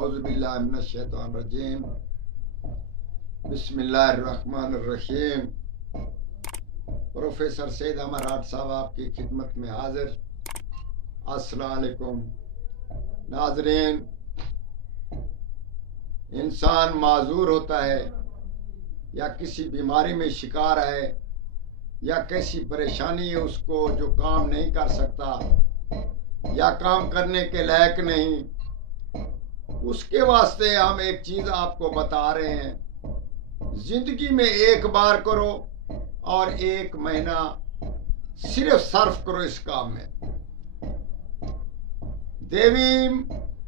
औज़ुबिल्लाहिमिनश्शैतानिर्रजीम बिस्मिल्लाहिर्रहमानिर्रहीम। प्रोफेसर सैयद अमर आट साहब आपकी खिदमत में हाजिर। अस्सलाम वालेकुम नाज़रीन। इंसान माजूर होता है या किसी बीमारी में शिकार है या कैसी परेशानी है उसको जो काम नहीं कर सकता या काम करने के लायक नहीं, उसके वास्ते हम एक चीज आपको बता रहे हैं। जिंदगी में एक बार करो और 1 महीना सिर्फ सर्फ करो इस काम में। देवी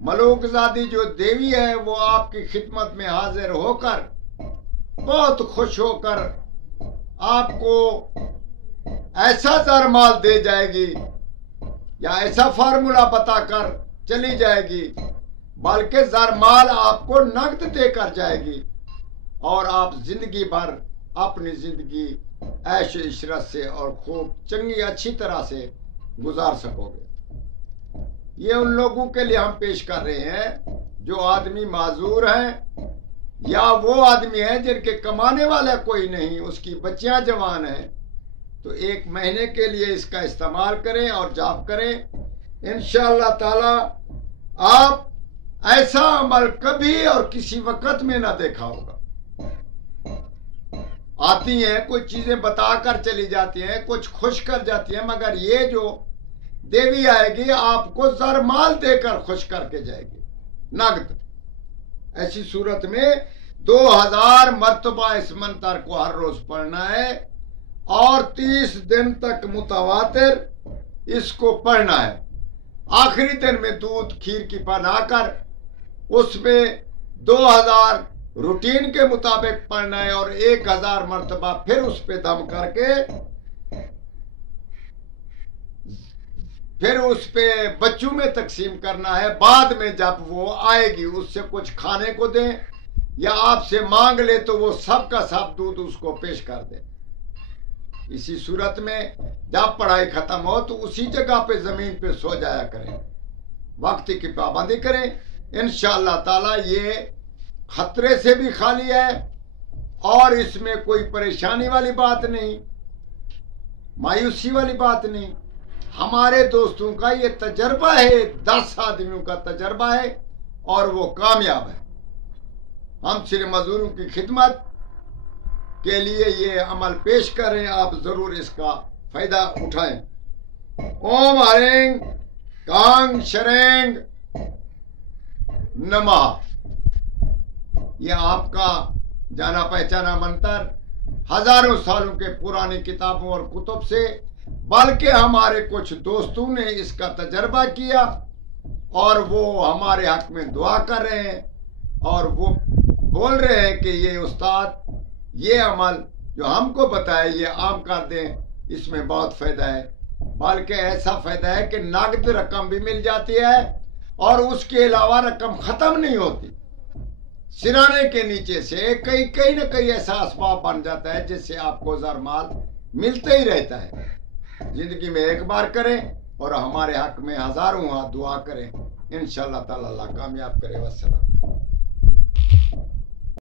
मलूकजादी जो देवी है वो आपकी खिदमत में हाजिर होकर बहुत खुश होकर आपको ऐसा ज़रमाल दे जाएगी या ऐसा फार्मूला बताकर चली जाएगी, बल्कि ज़रमाल आपको नकद देकर जाएगी और आप जिंदगी भर अपनी जिंदगी ऐश इशरत से और खूब चंगी अच्छी तरह से गुजार सकोगे। ये उन लोगों के लिए हम पेश कर रहे हैं जो आदमी माजूर हैं या वो आदमी है जिनके कमाने वाला कोई नहीं, उसकी बच्चियां जवान हैं, तो 1 महीने के लिए इसका इस्तेमाल करें और जाप करें। इंशाअल्लाह ताला आप ऐसा अमल कभी और किसी वक्त में ना देखा होगा। आती हैं कुछ चीजें बताकर चली जाती हैं, कुछ खुश कर जाती हैं, मगर ये जो देवी आएगी आपको ज़रमाल देकर खुश करके जाएगी नगद। ऐसी सूरत में 2000 मर्तबा इस मंत्र को हर रोज पढ़ना है और 30 दिन तक मुतवातिर इसको पढ़ना है। आखिरी दिन में दूध खीर की बनाकर उसमें 2000 रूटीन के मुताबिक पढ़ना है और 1000 मर्तबा फिर उस पे दम करके फिर उस पे बच्चों में तकसीम करना है। बाद में जब वो आएगी उससे कुछ खाने को दें या आपसे मांग ले तो वो सब का सब दूध उसको पेश कर दे। इसी सूरत में जब पढ़ाई खत्म हो तो उसी जगह पे जमीन पे सो जाया करें, वक्त की पाबंदी करें। इंशाअल्लाह ताला ये खतरे से भी खाली है और इसमें कोई परेशानी वाली बात नहीं, मायूसी वाली बात नहीं। हमारे दोस्तों का ये तजर्बा है, 10 आदमियों का तजर्बा है और वो कामयाब है। हम सिर्फ मजदूरों की खिदमत के लिए ये अमल पेश करें, आप जरूर इसका फायदा उठाएं। ओम हरेंग कांग शरेंग नमः। यह आपका जाना पहचाना मंत्र हजारों सालों के पुरानी किताबों और कुतुब से, बल्कि हमारे कुछ दोस्तों ने इसका तजर्बा किया और वो हमारे हक में दुआ कर रहे हैं और वो बोल रहे हैं कि ये उस्ताद ये अमल जो हमको बताए ये आम कर दें, इसमें बहुत फायदा है। बल्कि ऐसा फायदा है कि नगद रकम भी मिल जाती है और उसके अलावा रकम खत्म नहीं होती। सिराने के नीचे से कई न कई ऐसा असबाब बन जाता है जिससे आपको ज़रमाल मिलता ही रहता है। जिंदगी में एक बार करें और हमारे हक में हजारों दुआ करें। इंशाअल्लाह ताला अल्लाह कामयाब करे। वस्सलाम।